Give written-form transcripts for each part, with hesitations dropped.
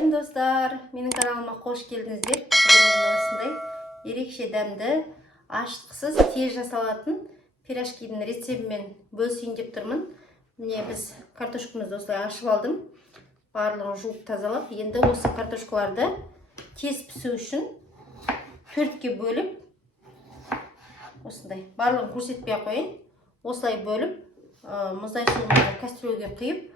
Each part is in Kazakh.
Сәлем достар, менің каналыма қош келдіңіздер. Бүгін осындай ерекше дәмді, ашытқысыз, тез жасалатын пирожкидің рецебімен бөлісейін деп тұрмын. Міне біз картошкамызды осылай ашып алдым. Барлығын жуып тазалап, енді осы картошкаларды тез пісу үшін төртке бөліп, осындай барлығын көрсетпей қойын. Осылай бөліп, мұздай суымызды кастрюльге құйып,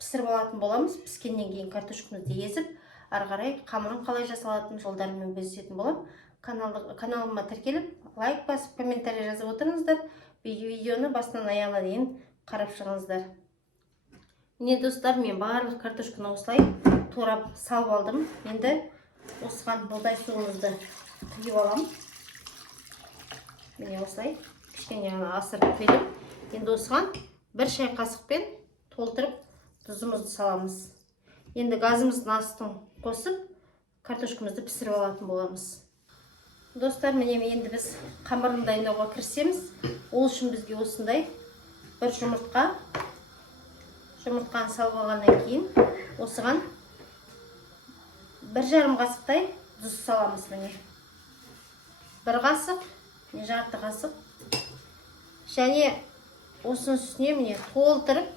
пісіріп алатын боламыз. Піскеннен кейін картошкамызды езіп, ары қарай қамырын қалай жасалатын жолдарымен бөлісетін боламын. Каналыма тіркеліп, лайк басып, комментарий жазып отырыңыздар. Видеоны басынан аяғына дейін қарап шығыңыздар. Міне достар, мен барлық картошканы осылай турап салып алдым. Енді осыған мұздай суымызды құйып аламын. Міне осылай кішкене асырып беріп, енді осыған бір шай қасықпен толтырып тұзымызды саламыз. Енді газымыздың астын қосып, картошкамызды пісіріп алатын боламыз. Достар, міне енді біз қамырын дайындауға кірісеміз. Ол үшін бізге осындай бір жұмыртқаны салып алғаннан кейін осыған 1,5 қасықтай тұз саламыз. Міне 1 қасық, жарты қасық. Және осының үстіне міне толтырып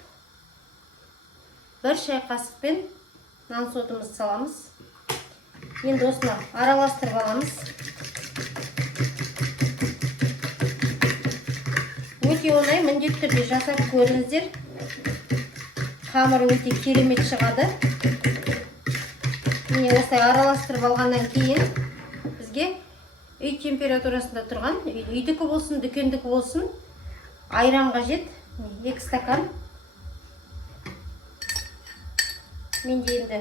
1 шай қасықпен нан сотымызды саламыз. Енді осыны араластырып аламыз. Өте оңай, міндетті түрде жасап көріңіздер. Қамыры өте керемет шығады. Міне осылай араластырып алғаннан кейін бізге үй температурасында тұрған, үйдікі болсын, дүкендікі болсын, айран қажет. 2 стакан. Менде енді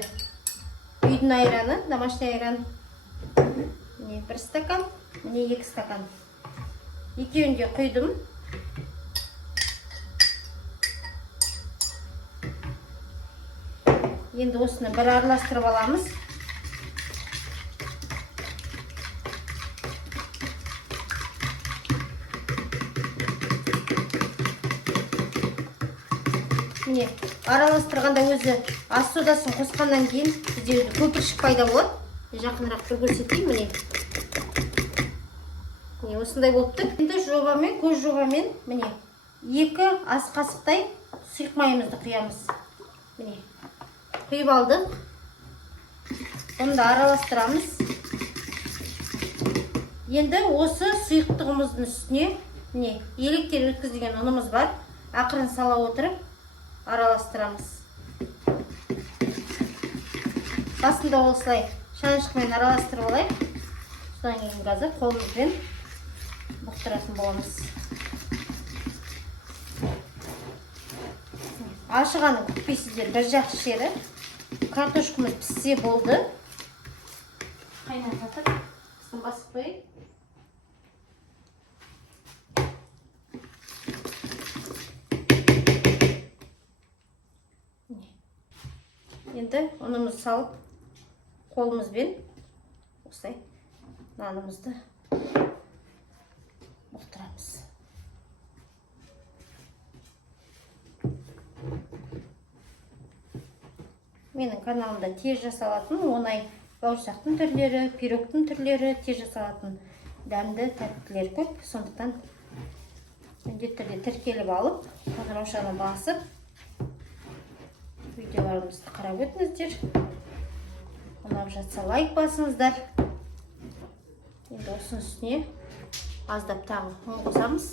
үйдің айраны, домашний айран. Міне 1 стакан, міне 2 стакан. Екеуін де құйдым. Енді осыны бір араластырып аламыз. Міне, араластырғанда өзі ас содасын қосқаннан кейін бізде көпіршік пайда болады. Жақынырақ көрсетейін, міне. Міне, осындай болып тұр. Енді жобамен, көз жобамен, міне, 2 ас қасықтай сұйық майымызды құямыз. Міне, құйып алдық. Оны да араластырамыз. Енді осы сұйықтығымыздың үстіне, міне, електен өткізілген ұнымыз бар. Ақырын сала отырып араластырамыз. Басында осылай шанышқымен араластырып алайық. Содан кейін қазір қолымызбен бұқтыратын боламыз. Ашығаны күтпейсіздер, бір жақсы жері. Картошкамыз піссе болды. Қайнап жатыр. Қысын басып қойайық. Енді ұнымызды салып, қолымызбен осылай нанымызды бұқтырамыз. Менің каналымда тез жасалатын, оңай бауырсақтың түрлері, пирогтың түрлері, тез жасалатын дәмді тәттілер көп. Сондықтан міндетті түрде тіркеліп алып, қоңыраушаны басып, видеоларымызды қарап өтіңіздер. Ұнап жатса лайк басыңыздар. Енді осының үстіне аздап тағы ұн қосамыз.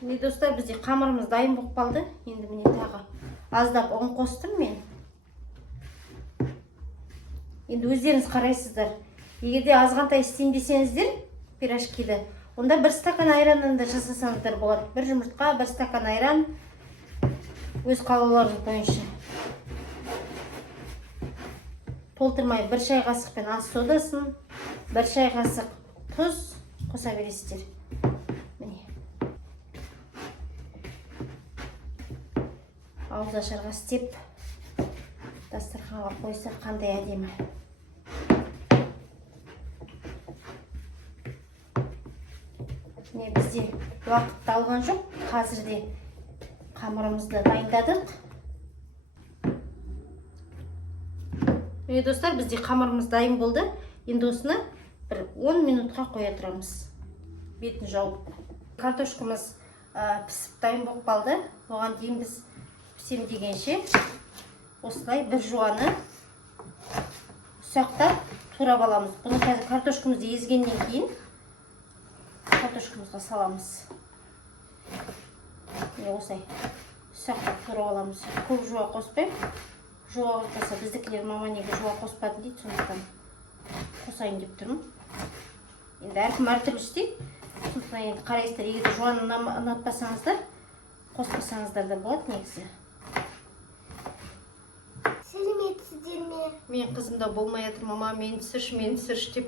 Міне достар, бізде қамырымыз дайын болып қалды. Енді міне тағы аздап ұн қостым мен. Енді өздеріңіз қарайсыздар. Егерде азғантай істейін десеңіздер пирожкиді, онда 1 стакан айраннан да жасасаңыздар болады. 1 жұмыртқа, 1 стакан айран, өз қалауларыңыз бойынша. Толтырмай 1 шай қасықпен ас содасын, 1 шай қасық тұз қоса бересіздер. Міне. Ауыз ашарға істеп, дастарханға қойса қандай әдемі. Бізде уақытты алған жоқ. Қазірде қамырымызды дайындадық. Міне достар, бізде қамырымыз дайын болды. Енді осыны бір 10 минутқа қоя тұрамыз. Бетін жауып. Картошкамыз пісіп дайын болып қалды. Оған дейін біз пісем дегенше осылай бір жуаны ұсақтап турап аламыз. Бұны қазір картошкамызды езгеннен кейін картошкамызға саламыз. Міне осылай ұсақтап турап аламыз. Көп жуа қоспай. Жуа қоспаса, біздікілер мама неге жуа қоспадың дейді, сондықтан қосайын деп тұрмын. Енді әркім әртүрлі істейді. Сондықтан енді қарайсыздар, егер жуаны ұнатпасаңыздар, қоспасаңыздар да болады негізі. Сәлеметсіздер ме? Мен қызымда болмай жатыр, мама мені түсірші деп.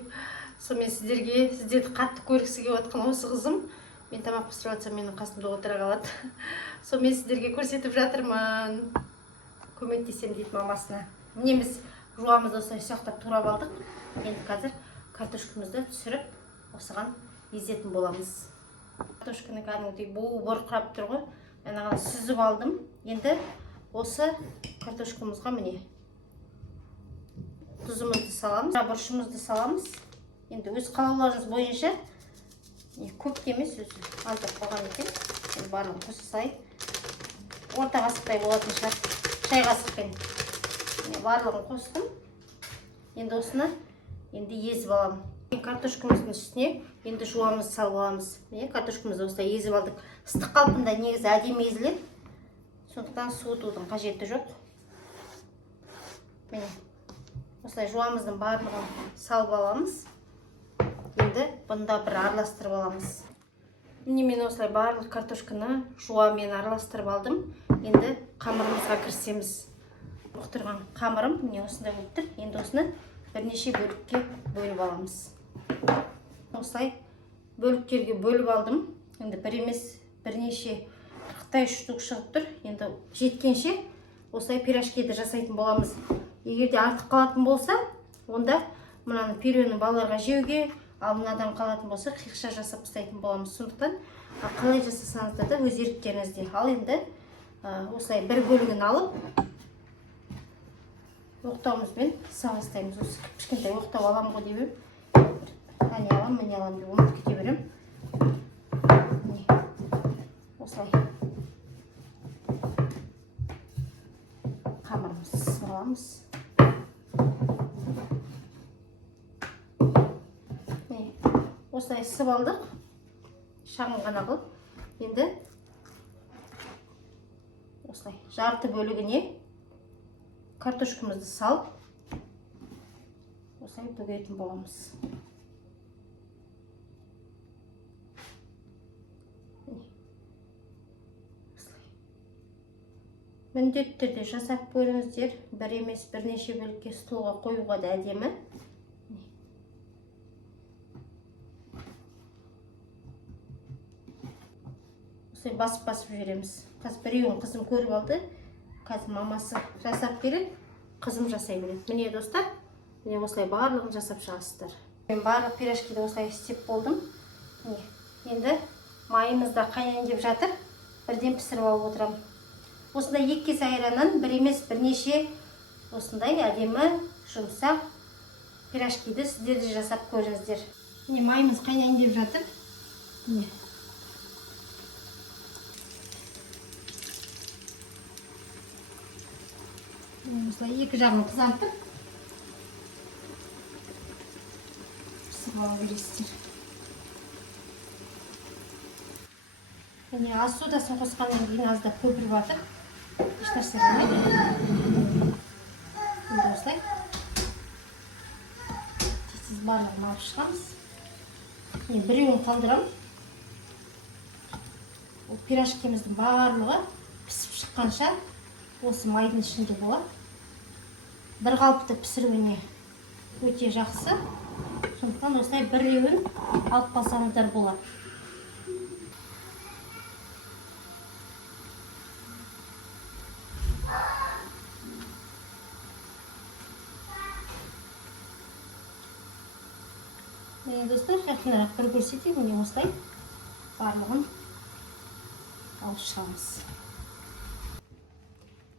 Сонымен сіздерді қатты көргісі келіп жатқан осы қызым. Мен тамақ пісіріп жатсам, менің қасымда отыра қалады. Сонымен сіздерге көрсетіп жатырмын. Көмектесем дейді мамасына. Міне біз жуамызды осылай ұсақтап турап алдық. Енді қазір картошкамызды түсіріп, осыған езетін боламыз. Картошканы кәдімгідей буы бұрқырап тұр ғой. Анаған сүзіп алдым. Енді осы картошкамызға міне тұзымызды саламыз, бұршымызды саламыз. Енді өз қалауларыңыз бойынша көп емес, өзі аздап қойған екен. Енді барлығын қоса салайын. Орта қасықтай болатын шығар. Шай қасықпен барлығын қостым. Енді осыны езіп аламын. Картошкамыздың үстіне енді жуамызды салып аламыз. Картошкамызды осылай езіп алдық. Ыстық қалпында негізі әдемі езіледі. Сондықтан суытудың қажеті жоқ. Міне осылай жуамыздың барлығын салып аламыз. Енді бұнда бір араластырып аламыз. Міне мен осылай барлық картошканы жуамен араластырып алдым. Енді қамырымызға кірісеміз. Бұқтырған қамырым міне осындай болып тұр. Енді осыны бірнеше бөлікке бөліп аламыз. Осылай бөліктерге бөліп алдым. Енді бір емес бірнеше 40 штук шығып тұр. Енді жеткенше осылай пирожкиді жасайтын боламыз. Егерде артық қалатын болса, онда мынаны пюрені балаларға жеуге, ал мынадан қалатын болса, қиықша жасап тастайтын боламыз. Сондықтан қалай жасасаңыздар да өз еріктеріңізде. Ал енді осылай бір бөлігін алып, оқтауымызбен сағыстаймыз. Осы кішкентай оқтау аламын ғой деп едім. Әне алам, міне алам деп ұмытып кете берем. Осылай қамырымызды сыраламыз. Осылай сып алдық. Шағын ғана қылып. Енді осылай жарты бөлігіне картошкамызды салып, осылай төгетін боламыз. Міндетті түрде жасап көріңіздер. Бір емес бірнеше бөлікке столға қоюға да әдемі. Осылай басып жібереміз. Қазір біреуін қызым көріп алды. Қазір мамасы жасап береді, қызым жасай береді. Міне достар, міне осылай барлығын жасап шығасыздар. Мен барлық пирожкиді осылай істеп болдым. Енді майымыз да қайнайын деп жатыр. Бірден пісіріп алып отырамын. Осындай екі кесе айраннан бір емес бірнеше осындай әдемі жұмсақ пирожкиді сіздер де жасап көріңіздер. Міне майымыз қайнайын деп жатыр. Міне. Осылай екі жағын қызартып пісіріп ала бересіздер. Міне аз содасын қосқаннан кейін аздап көпіріп жатыр. Ешнәрсе болмайды. Енді осылай тез барлығын алып шығамыз. Мен біреуін қалдырамын. Пирожкиміздің барлығы пісіп шыққанша осы майдың ішінде болады. Бір қалыпты пісіруіне өте жақсы. Сондықтан осылай біреуін алып қалсаңыздар болады. Міне достар, жақынырақ бір көрсетейін. Міне осылай барлығын алып шығамыз.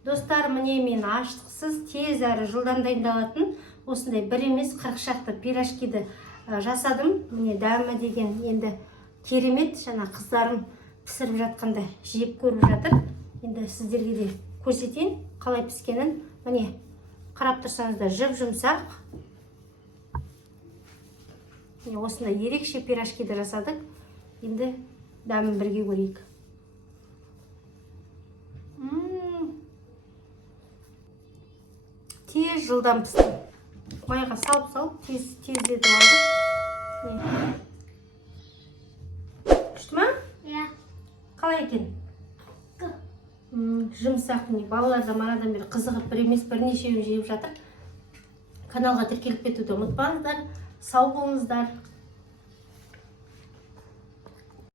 Достар, міне мен аштықсыз, тез әрі жылдам дайындалатын осындай бір емес 40 шақты пирожкиді жасадым. Міне дәмі деген енді керемет. Жаңа қыздарым пісіріп жатқанда жеп көріп жатыр. Енді сіздерге де көрсетейін қалай піскенін. Міне қарап тұрсаңыздар жып-жұмсақ. Міне осындай ерекше пирожкиді жасадық. Енді дәмін бірге көрейік. Тез жылдам пісті. Майға салып тез етіп алдым. Күшті ма? Иә. Қалай екен? Жұмсақ. Балалар да манадан бері қызығып бір емес бірнешеуін жеп жатыр. Каналға тіркеліп кетуді ұмытпаңыздар. Сау болыңыздар.